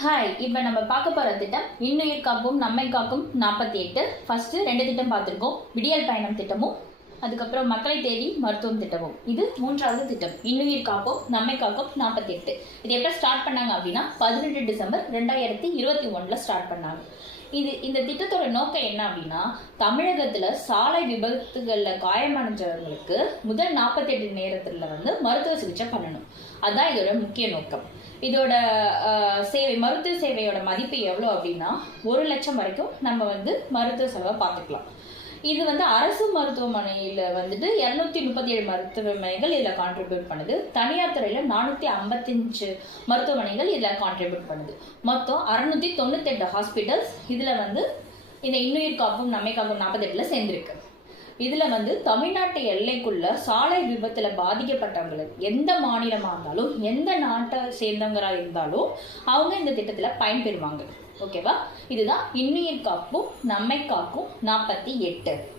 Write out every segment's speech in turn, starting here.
Hi இப்போ நம்ம பார்க்க போகிற திட்டம் இன்னுயிர் காப்பும் நம்மை காக்கும் நாற்பத்தி எட்டு. ஃபஸ்ட்டு ரெண்டு திட்டம் பார்த்துருக்கோம். விடியல் பயணம் திட்டமும் அதுக்கப்புறம் மக்களை தேடி மருத்துவம் திட்டமும் இது மூன்றாவது திட்டம். இன்னுயிர் காப்போம் நம்மை காப்போம் நாற்பத்தி எட்டு இது எப்போ ஸ்டார்ட் பண்ணாங்க அப்படின்னா பதினெட்டு டிசம்பர் ரெண்டாயிரத்தி இருபத்தி ஒன்றில் ஸ்டார்ட் பண்ணாங்க. இது இந்த திட்டத்தோட நோக்கம் என்ன அப்படின்னா தமிழகத்தில் சாலை விபத்துகளில் காயமடைஞ்சவங்களுக்கு முதல் நாற்பத்தெட்டு நேரத்தில் வந்து மருத்துவ சிகிச்சை பண்ணணும். அதுதான் இதோட முக்கிய நோக்கம். இதோட சேவை மருத்துவ சேவையோட மதிப்பு எவ்வளோ அப்படின்னா ஒரு லட்சம் வரைக்கும் நம்ம வந்து மருத்துவ செலவை பார்த்துக்கலாம். இது வந்து அரசு மருத்துவமனையில் வந்துட்டு இரநூத்தி முப்பத்தி ஏழு மருத்துவமனைகள் இதில் கான்ட்ரிபியூட் பண்ணுது. தனியார் துறையில் நானூற்றி ஐம்பத்தஞ்சு மருத்துவமனைகள் இதில் கான்ட்ரிபியூட் பண்ணுது. மொத்தம் அறநூற்றி தொண்ணூத்தெட்டு ஹாஸ்பிட்டல்ஸ் இதில் வந்து இந்த இன்னுயிர் காப்பும் நம்மை காப்பும் நாற்பத்தெட்டில் சேர்ந்துருக்கு. இதில் வந்து தமிழ்நாட்டு எல்லைக்குள்ள சாலை விபத்தில் பாதிக்கப்பட்டவங்களுக்கு எந்த மாநிலமாக இருந்தாலும் எந்த நாட்டை சேர்ந்தவங்களாக இருந்தாலும் அவங்க இந்த திட்டத்தில் பயன்பெறுவாங்க. ஓகேவா? இதுதான் இன்னுயிர் காப்பும் நம்மை காக்கும் நாற்பத்தி எட்டு.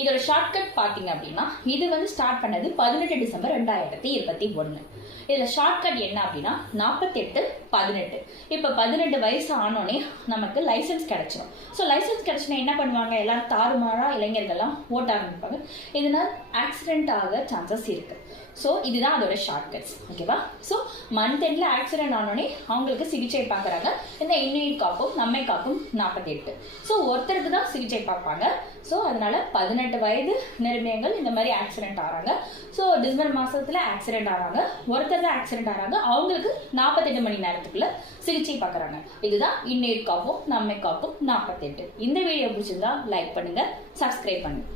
இதோட ஷார்ட்கட் பார்த்தீங்க அப்படின்னா இது வந்து ஸ்டார்ட் பண்ணது பதினெட்டு டிசம்பர் ரெண்டாயிரத்தி இருபத்தி ஒன்று இதில் ஷார்ட்கட் என்ன அப்படின்னா நாற்பத்தெட்டு பதினெட்டு. இப்போ பதினெட்டு வயசு ஆனோடனே நமக்கு லைசன்ஸ் கிடச்சிடும் ஸோ லைசன்ஸ் கிடச்சினா என்ன பண்ணுவாங்க? எல்லாரும் தாறுமாறாக இளைஞர்கள்லாம் ஓட்ட ஆரம்பிப்பாங்க. இதனால் ஆக்சிடென்ட் ஆக சான்சஸ் இருக்குது ஸோ இதுதான் அதோட ஷார்ட்கட்ஸ் ஓகேவா ஸோ மந்த் எண்டில் ஆக்சிடென்ட் ஆனோடனே அவங்களுக்கு சிகிச்சை பார்க்குறாங்க. இந்த இன்னுயிர் காப்பும் நம்மை காப்பும் நாற்பத்தெட்டு ஸோ ஒருத்தருக்கு தான் சிகிச்சை பார்ப்பாங்க. ஸோ அதனால பதினெட்டு வயது நிர்ணயங்கள் இந்த மாதிரி ஆக்சிடென்ட் ஆகிறாங்க ஸோ டிசம்பர் மாதத்தில் ஆக்சிடென்ட் ஆகிறாங்க ஒருத்தர் தான் ஆக்சிடென்ட் ஆகிறாங்க அவங்களுக்கு நாற்பத்தெட்டு மணி நேரத்துக்குள்ள சிகிச்சை பார்க்குறாங்க இதுதான் இன்னைக்கு காப்பும் நம்மை காப்பும் நாற்பத்தெட்டு இந்த வீடியோ பிடிச்சிருந்தா லைக் பண்ணுங்க சப்ஸ்கிரைப் பண்ணுங்க.